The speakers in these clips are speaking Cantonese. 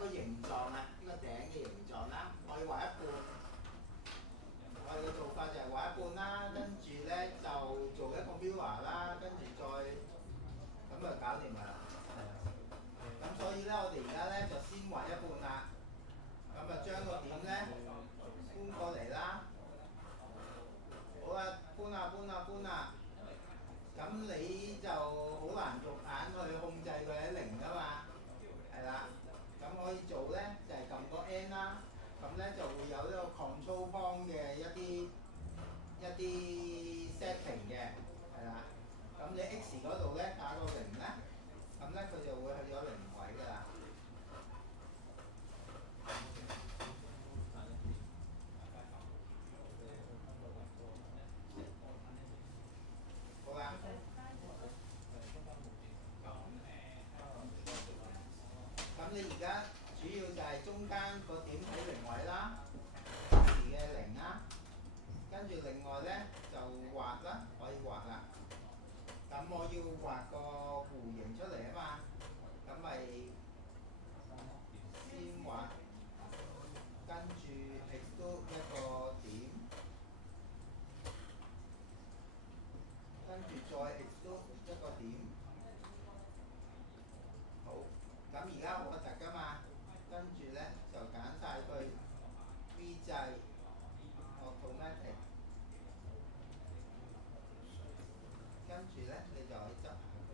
個形狀啊，呢個頂嘅形狀啦，我要畫一半。我哋嘅做法就係畫一半啦，跟住咧就做一個 mirror 啦，跟住再咁就搞掂㗎啦。咁所以咧，我哋而家咧就先畫一半啦。咁啊，將個點咧搬過嚟啦。好啦，搬啊。咁你就好難肉眼去控制佢喺零㗎嘛，係啦。咁可以做咧就係撳個 N 啦，咁咧就會有呢個 control point 嘅一啲 setting 嘅，係啦。咁你 X 嗰度咧打個零咧，咁咧佢就會去咗零位㗎啦。好啦。咁你而家主要就係中間個點喺零位啦，時嘅零啦，跟住另外咧就畫啦，可以畫啦。咁我要畫個弧形出嚟啊嘛，咁咪先畫，跟住 extrude 一個點，跟住再 extrude 一個點。好，咁而家好核突㗎嘛，跟住咧就揀晒佢 V 掣 automatic， 跟住咧你就可以執下佢。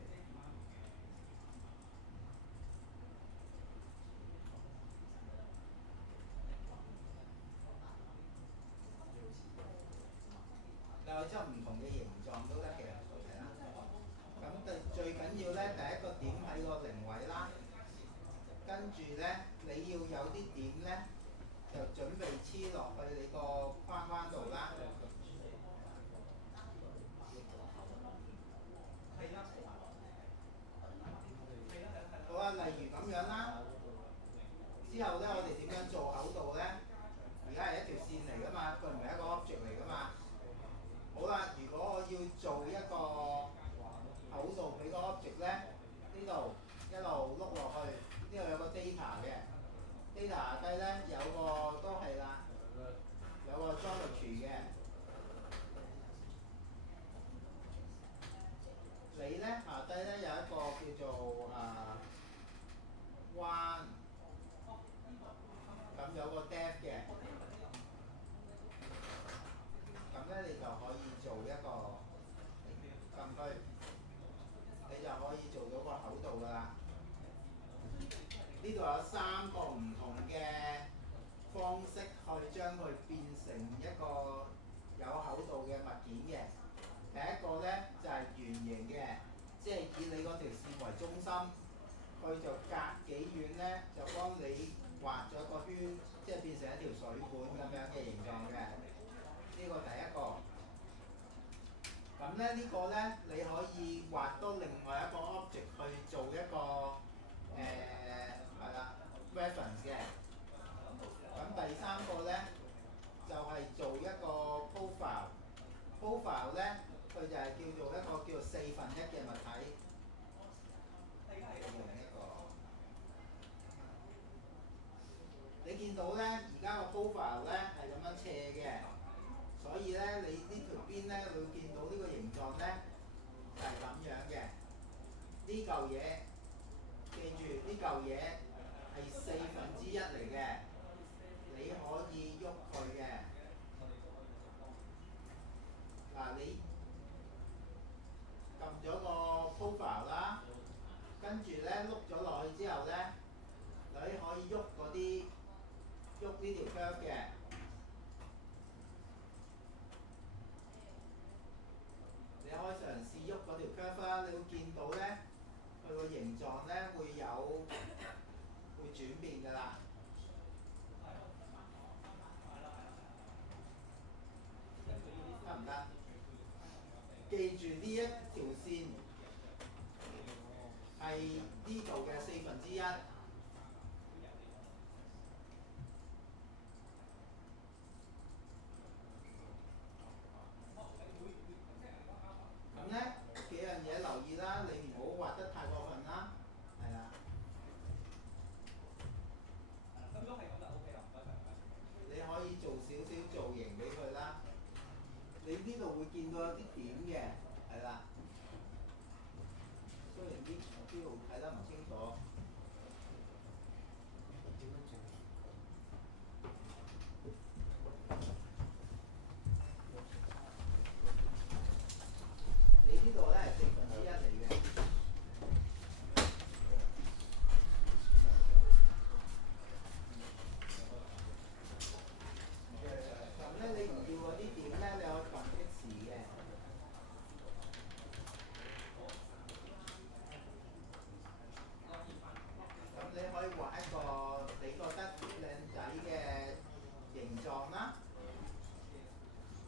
你可以執唔同嘅形狀都得嘅，係啦。咁最緊要咧，第一個點喺個零位啦，跟住咧你要有啲點咧，就準備黐落去你個框框度啦。好啊，例如咁樣啦。之後咧，我哋點樣做厚度咧？而家係一條線嚟㗎嘛，佢唔係一個 object 嚟㗎嘛。好啦，如果我要做一個厚度俾個 object 咧，呢度一路碌落去，呢度有個 data 嘅 ，data 下低咧有個都係啦，有個 geometry 嘅。你咧下低咧有一個叫做彎，咁有個 depth 嘅，咁咧你就可以做一個撳區，你就可以做到個厚度㗎啦。呢度有3個唔同嘅方式去將佢變成一個有厚度嘅物件嘅。第一個咧就係圓形嘅，即係以你嗰條線為中心，佢就隔幾遠咧就幫你畫咗個圈，即係變成一條水管咁樣嘅形狀嘅。呢個第一個。咁咧呢個咧你可以畫多另外一個 object 去做一個係啦 reference 嘅。咁第三個咧就係做一個 profile。profile 咧佢就係叫做一個叫做4/1嘅物體。用一個，你見到咧而家個 profile 咧係咁樣斜嘅，所以咧你呢條邊咧你會見到呢個形狀咧就係咁樣嘅。呢嚿嘢記住呢嚿嘢係1/4嚟嘅，你可以喐佢嘅。嗱，你撳咗個 profile 啦，跟住咧碌咗落去之後咧，你可以喐嗰啲喐呢條 curve 嘅。你可以嘗試喐嗰條 curve 啦，你會見到咧佢個形狀咧會轉變㗎啦。得唔得？記住呢一條線係呢度嘅1/4。咁咧幾樣嘢留意啦，你唔好畫得太過分啦，係啦。見到有啲點嘅，係啦。雖然啲標睇得唔清楚。你呢度咧係1/4嚟嘅。咁咧，你唔要嗰啲點咧，你可以撳X嘅。咁你可以畫一個你覺得靚仔嘅形狀啦。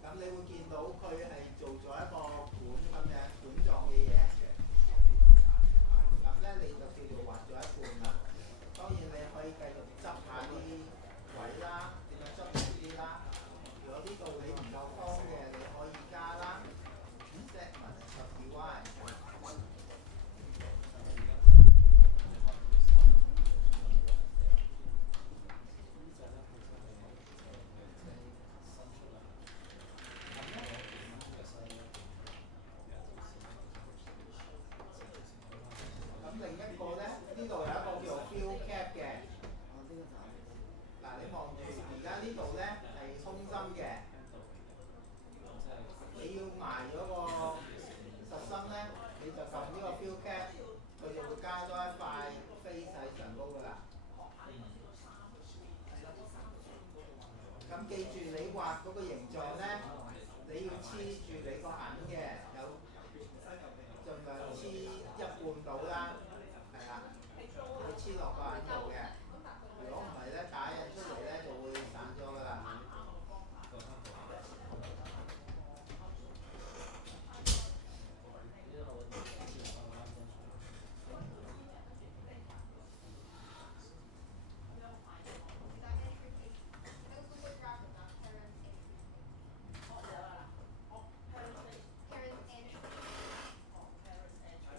咁你會見到佢係做咗一個管咁樣管狀嘅嘢。咁咧你就叫做畫咗一半啦。當然你可以繼續執下啲位啦，點樣執好啲啦。如果呢度你唔夠方嘅，你可以加啦。Set-Y。咁另一個咧，呢度有一個叫 Fill Cap 嘅。嗱，你望住而家呢度咧係空心嘅。你要埋咗個實心咧，你就撳呢個 Fill Cap，佢就會加多一塊飛喺上高噶啦。咁記住你畫嗰個形狀咧，你要黐住你個銀嘅，盡量黐一半到啦，係啦，要黐落個銀度嘅。如果唔係咧，打印出嚟咧就會散咗噶啦。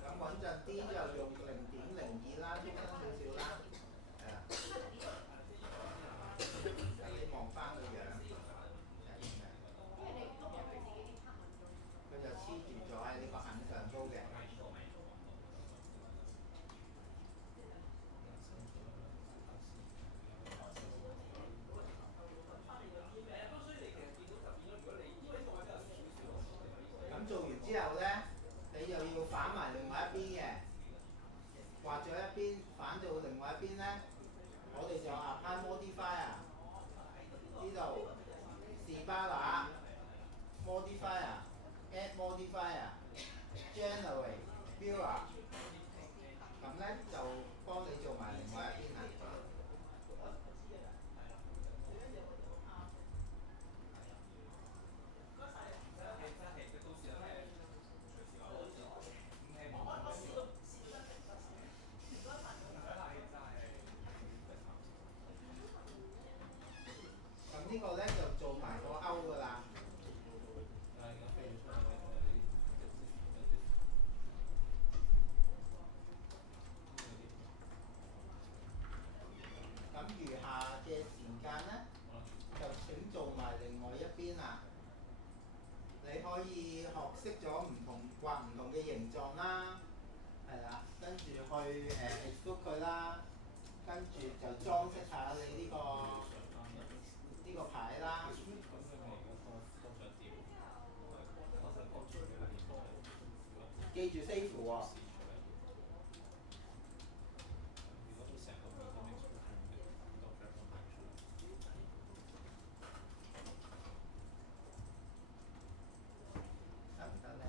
咁穩陣啲就用0.02啦，中間少少啦，係啦。咁你望翻個樣，佢就黐住咗喺呢個銀上高嘅。咁做完之後咧，你又要反埋另外一邊嘅，畫咗一邊反到另外一邊咧，我哋就 apply modifier 呢度 Sibala modifier add modifier generate viewer， 咁咧就幫你做埋另外一邊啦。咁呢個咧就做埋個勾噶啦。咁餘下嘅時間咧，就請做埋另外一邊啦。你可以學識咗畫唔同嘅形狀啦，係啦，跟住去extrude佢啦，跟住就裝飾下你呢個牌啦。記住 save 喎。得唔得咧？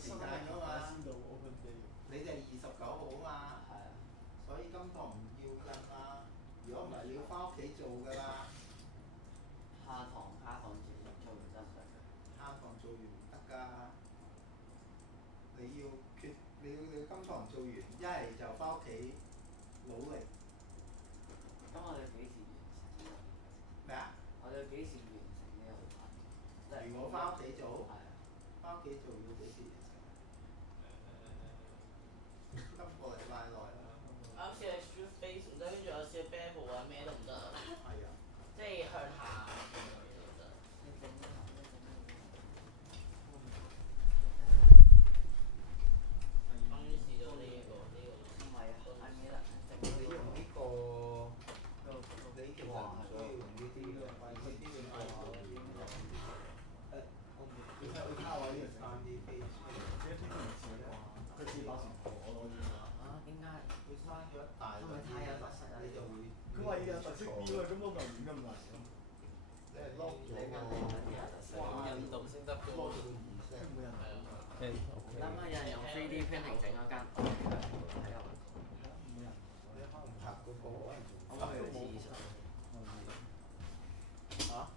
時間㗎嘛。你哋29號啊嘛。係啊。所以今堂唔要印啊！如果唔係，你要翻屋企做㗎啦。下堂自己做完真係唔得㗎。下堂做完唔得㗎。你要今堂做完，一係就翻屋企努力。咁我哋幾時完成呢？咩啊？我哋幾時完成呢個題？如果翻屋企做，係啊。翻屋企做要幾時完成？今個禮拜內啦。啱先係 shoot face 唔得，跟住我試 bevel 啊，咩都唔得。係啊。即係向下咁樣都唔得。你整呢個，終於試到呢個。唔係啊，係咩啦？你用呢個，你其實唔需要用呢啲嘅，呢啲用嚟做嘅。你睇我卡位呢度翻啲飛出嚟。啊？點解？佢生咗一大係咪太有特色啊？你就會。佢話要有特色啲喎，咁我嚿面咁大咯。你係 lock 咗你間店有啲有特色。印度先得㗎喎。 lock 咗個儀式。冇人睇。啱啱有人用 3D printing 整嗰間，睇下。冇人。你可能拍嗰個可能仲我去廁所。嚇？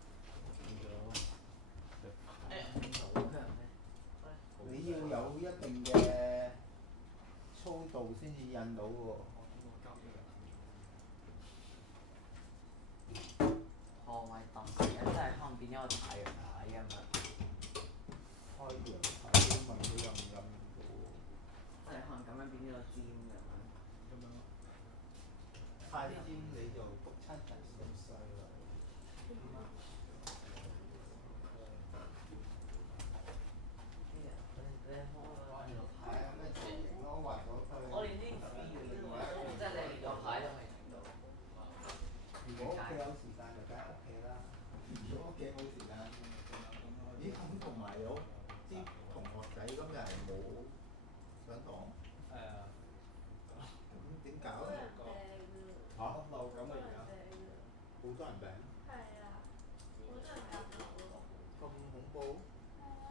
你要有一定嘅粗度先至印到喎。何謂特色啊？真係可能變咗個太陽牌咁樣。開陽睇問佢印唔印到喎。即係可能咁樣變咗個尖咁樣。太尖你就焗親人咁細啦。係啊，咩造型咯，畫咗佢。我連啲 3D 都冇。即係你連個牌都未整到。如果屋企有時間就梗係屋企啦。如果屋企冇時間，咦咁同埋有啲同學仔今日係冇上堂？係啊。咁點搞咧？嚇？流感啊而家。好多人病。係啊，好多人夾流喎。咁恐怖？係啊。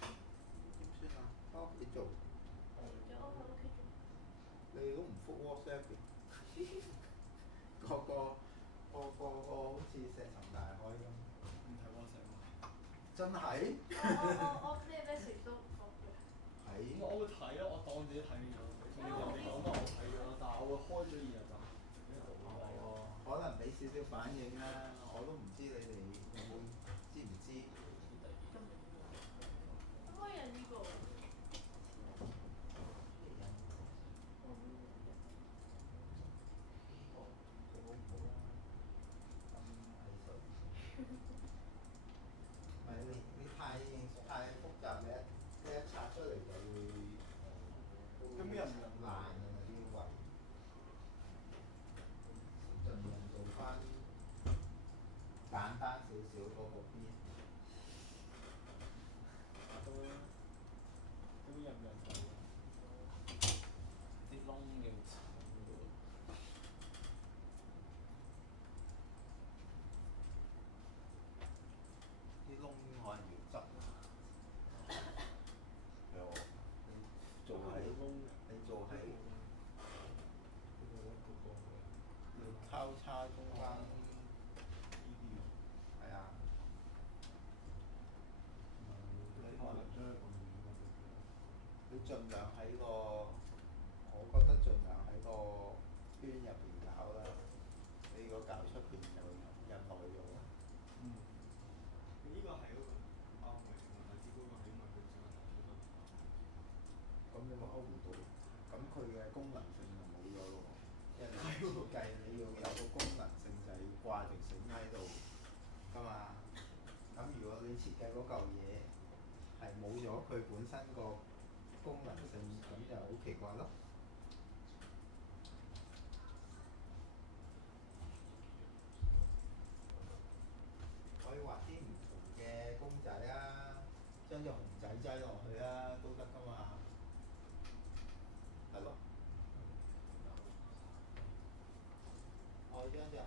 點算啊？翻屋企做。除咗我喺屋企做。你都唔覆 WhatsApp 嘅。個個好似石沉大海咁。唔睇 WhatsApp 真係？我咩 message 都唔覆嘅。係。我會睇咯，我當自己睇咗。你講得我睇咗，但係我會開咗然後就咩度咯。可能俾少少反應啦，我都唔知你哋有冇知唔知？可唔可以印呢個？最好唔好啦，咁藝術。唔係你太複雜，你一拆出嚟就會咁咩人唔爛㗎嘛啲位。盡量做翻簡單少少嗰個邊。咁人唔人睇啊？啲窿要襯㗎喎。啲窿可能要執。係喎，你做喺要交叉中間。係啊。你盡量喺個，我覺得盡量喺個圈入邊搞啦。你如果搞出邊就印耐咗。呢個係嗰個啱嘅，但係只不過係因為佢想突出個。咁你咪勾唔到，咁佢嘅功能性就冇咗咯喎。因為你設計你要有個功能性就係要掛條繩喺度㗎嘛。咁如果你設計嗰嚿嘢係冇咗佢本身個功能性，咁就好奇怪咯。可以畫啲唔同嘅公仔啊，將隻熊仔擠落去啊，都得㗎嘛。係咯。我將隻熊